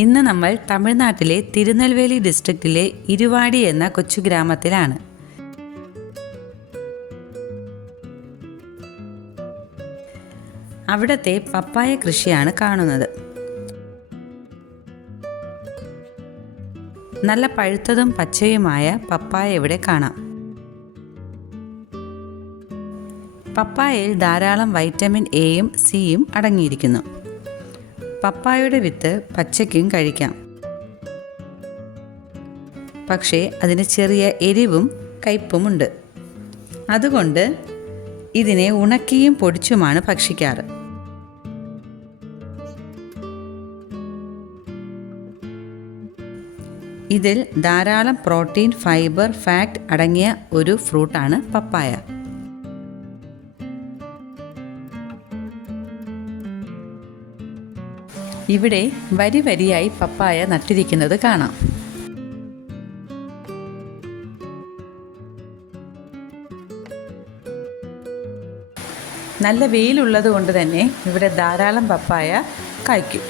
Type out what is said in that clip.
ഇന്ന് നമ്മൾ തമിഴ്നാട്ടിലെ തിരുനെൽവേലി ഡിസ്ട്രിക്റ്റിലെ ഇരുവാടി എന്ന കൊച്ചു ഗ്രാമത്തിലാണ്. അവിടത്തെ പപ്പായ കൃഷിയാണ് കാണുന്നത്. നല്ല പഴുത്തതും പച്ചയുമായ പപ്പായ ഇവിടെ കാണാം. പപ്പായയിൽ ധാരാളം വൈറ്റമിൻ എയും സിയും അടങ്ങിയിരിക്കുന്നു. പപ്പായയുടെ വിത്ത് പച്ചയ്ക്കും കഴിക്കാം. പക്ഷേ അതിന് ചെറിയ എരിവും കയ്പുമുണ്ട്. അതുകൊണ്ട് ഇതിനെ ഉണക്കിയും പൊടിച്ചുമാണ് ഭക്ഷിക്കാറ്. ഇതിൽ ധാരാളം പ്രോട്ടീൻ, ഫൈബർ, ഫാറ്റ് അടങ്ങിയ ഒരു ഫ്രൂട്ടാണ് പപ്പായ. ഇവിടെ വരി വരിയായി പപ്പായ നട്ടിരിക്കുന്നത് കാണാം. നല്ല വെയിലുള്ളത് കൊണ്ട് തന്നെ ഇവിടെ ധാരാളം പപ്പായ കായ്ക്കും.